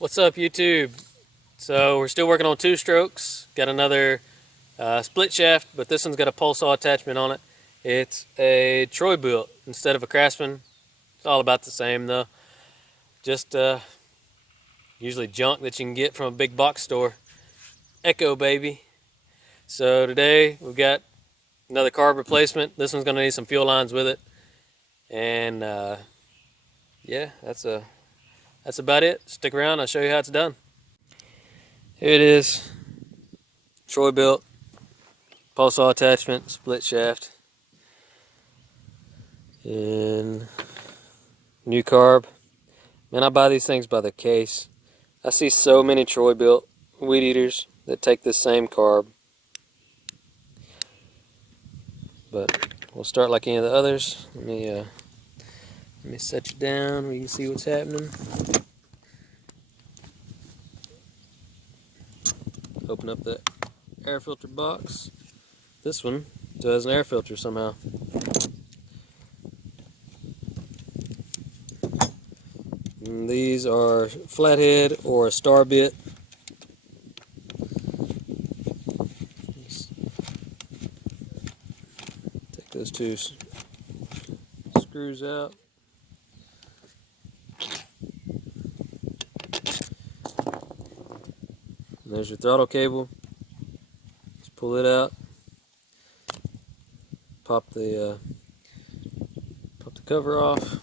What's up, YouTube? So we're still working on two strokes. Got another split shaft, but this one's got a pole saw attachment on it. It's a Troybilt instead of a Craftsman. It's all about the same though. Just usually junk that you can get from a big box store. Echo baby. So today we've got another carb replacement. This one's gonna need some fuel lines with it. And yeah, that's about it. Stick around, I'll show you how it's done. Here it is. Troybilt pole saw attachment, split shaft, and new carb. Man, I buy these things by the case. I see so many Troybilt weed eaters that take this same carb, but we'll start like any of the others. Let me set you down where you can see what's happening. Open up the air filter box. This one does an air filter somehow. And these are flathead or a star bit. Take those two screws out. And there's your throttle cable. Just pull it out. Pop the cover off,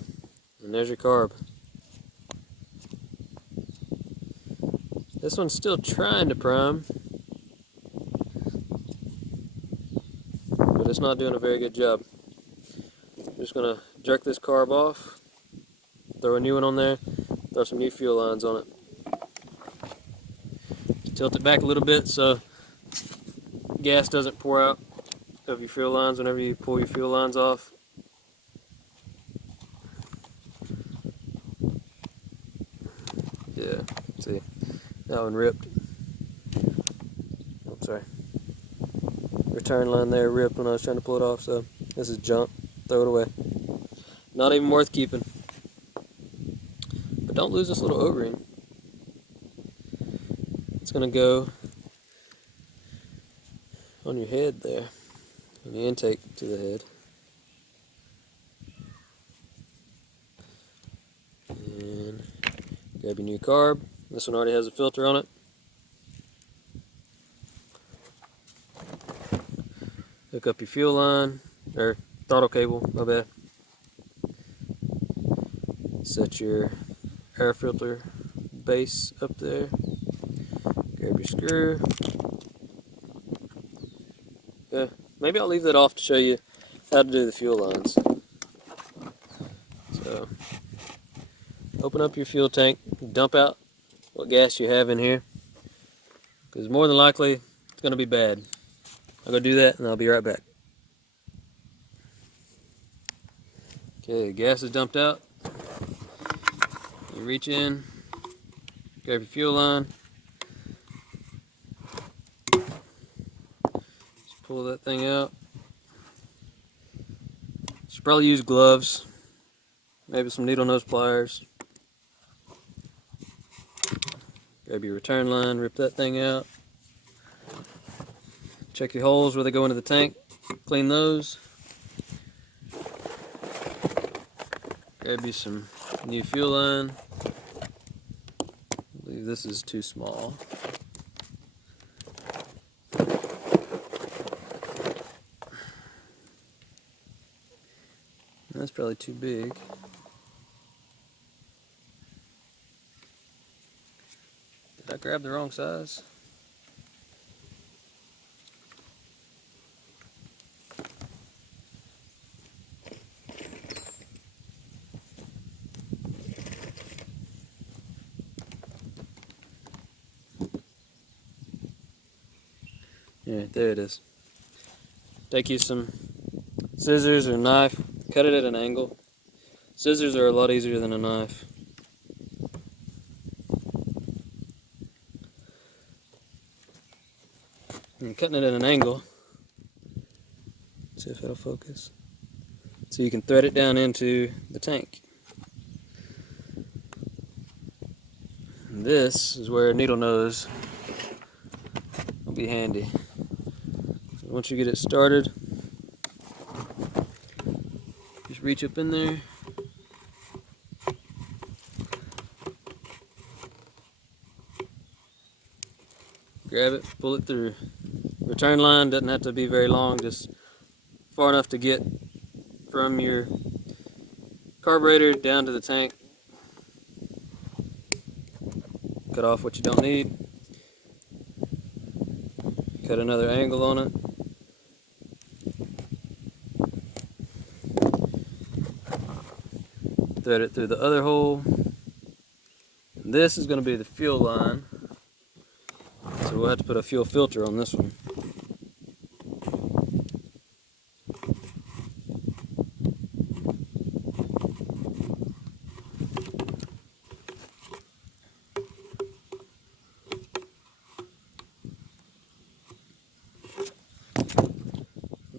and there's your carb. This one's still trying to prime, but it's not doing a very good job. I'm just gonna jerk this carb off, throw a new one on there, throw some new fuel lines on it. Tilt it back a little bit so gas doesn't pour out of your fuel lines whenever you pull your fuel lines off. Yeah, see, that one ripped. Oh, sorry. Return line there ripped when I was trying to pull it off, so this is junk. Throw it away. Not even worth keeping. But don't lose this little O-ring. It's gonna go on your head there, on the intake to the head. And grab your new carb. This one already has a filter on it. Hook up your fuel line, or throttle cable, my bad. Set your air filter base up there. Grab your screw. Yeah, maybe I'll leave that off to show you how to do the fuel lines. So, open up your fuel tank, dump out what gas you have in here, because more than likely it's going to be bad. I'll go do that and I'll be right back. Okay, gas is dumped out. You reach in, grab your fuel line, just pull that thing out. You should probably use gloves, maybe some needle nose pliers. Grab your return line, rip that thing out. Check your holes where they go into the tank, clean those. Grab you some new fuel line. I believe this is too small. That's probably too big. Did I grab the wrong size? Yeah, there it is. Take you some scissors or knife, cut it at an angle. Scissors are a lot easier than a knife. And cutting it at an angle, see if it'll focus. So you can thread it down into the tank. And this is where a needle nose will be handy. Once you get it started, just reach up in there. Grab it, pull it through. Return line doesn't have to be very long, just far enough to get from your carburetor down to the tank. Cut off what you don't need. Cut another angle on it. Thread it through the other hole. And this is going to be the fuel line. So we'll have to put a fuel filter on this one.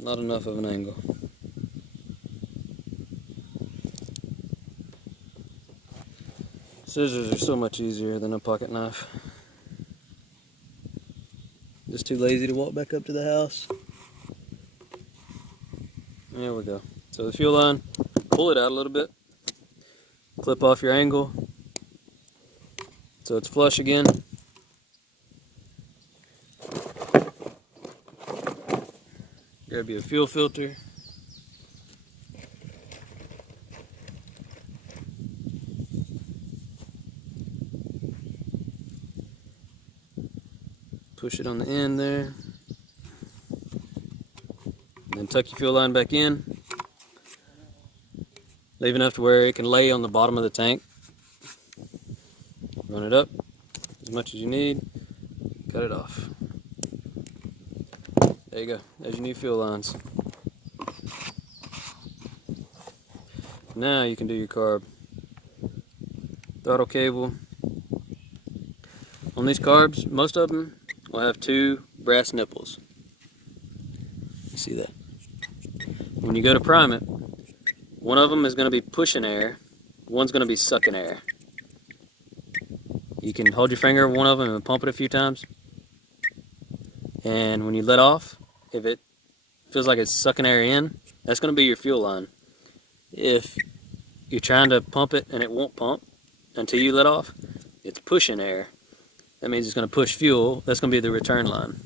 Not enough of an angle. Scissors are so much easier than a pocket knife. Just too lazy to walk back up to the house. There we go. So the fuel line, pull it out a little bit. Clip off your angle so it's flush again. Grab you a fuel filter. Push it on the end there. And then tuck your fuel line back in. Leave enough to where it can lay on the bottom of the tank. Run it up as much as you need. Cut it off. There you go. There's your new fuel lines. Now you can do your carb. Throttle cable. On these carbs, most of them will have two brass nipples. You see that? When you go to prime it, one of them is going to be pushing air, one's going to be sucking air. You can hold your finger over one of them and pump it a few times. And when you let off, if it feels like it's sucking air in, that's going to be your fuel line. If you're trying to pump it and it won't pump until you let off, it's pushing air. That means it's going to push fuel. That's going to be the return line.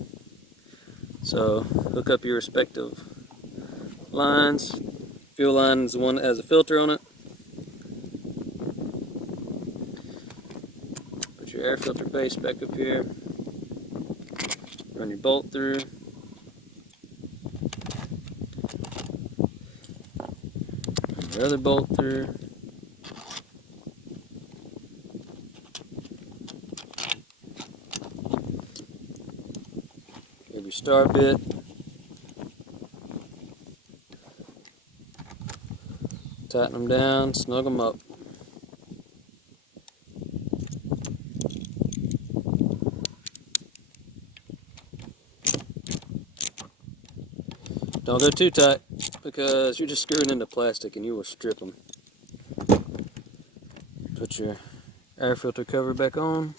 So hook up your respective lines. Fuel line is the one that has a filter on it. Put your air filter base back up here. Run your bolt through. Your other bolt through. Grab your star bit. Tighten them down, snug them up. Don't go too tight because you're just screwing into plastic and you will strip them. Put your air filter cover back on.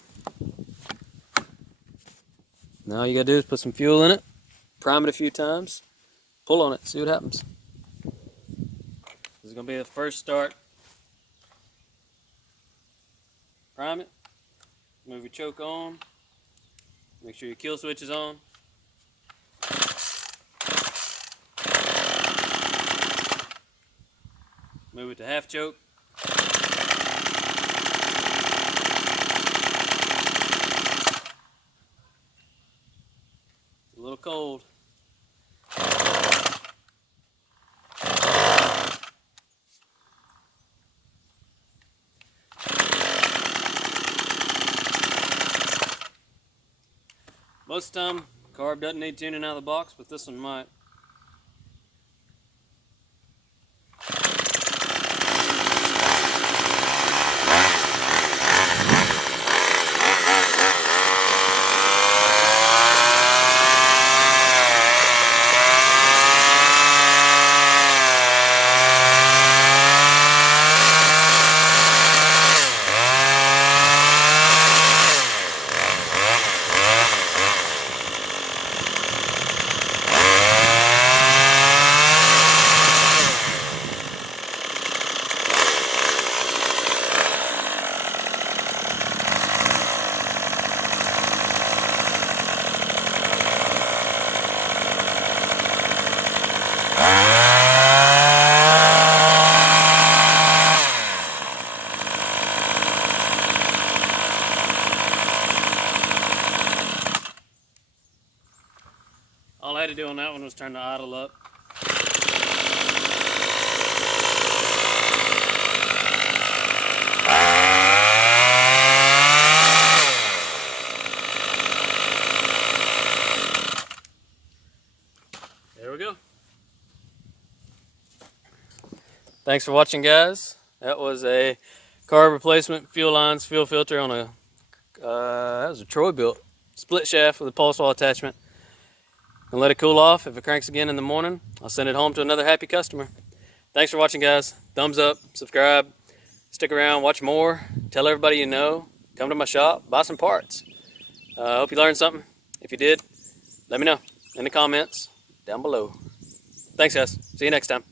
Now all you gotta do is put some fuel in it, prime it a few times, pull on it, see what happens. This is gonna be the first start. Prime it, move your choke on, make sure your kill switch is on. Move it to half choke. It's a little cold. Most of the time, carb doesn't need tuning out of the box, but this one might. had to do on that one was turn the idle up. There we go. Thanks for watching, guys. That was a carb replacement, fuel lines, fuel filter on a that was a Troybilt split shaft with a pulse wall attachment. And let it cool off. If it cranks again in the morning, I'll send it home to another happy customer. Thanks for watching, guys. Thumbs up, subscribe, stick around, watch more, tell everybody you know, come to my shop, buy some parts. I hope you learned something. If you did, let me know in the comments down below. Thanks, guys. See you next time.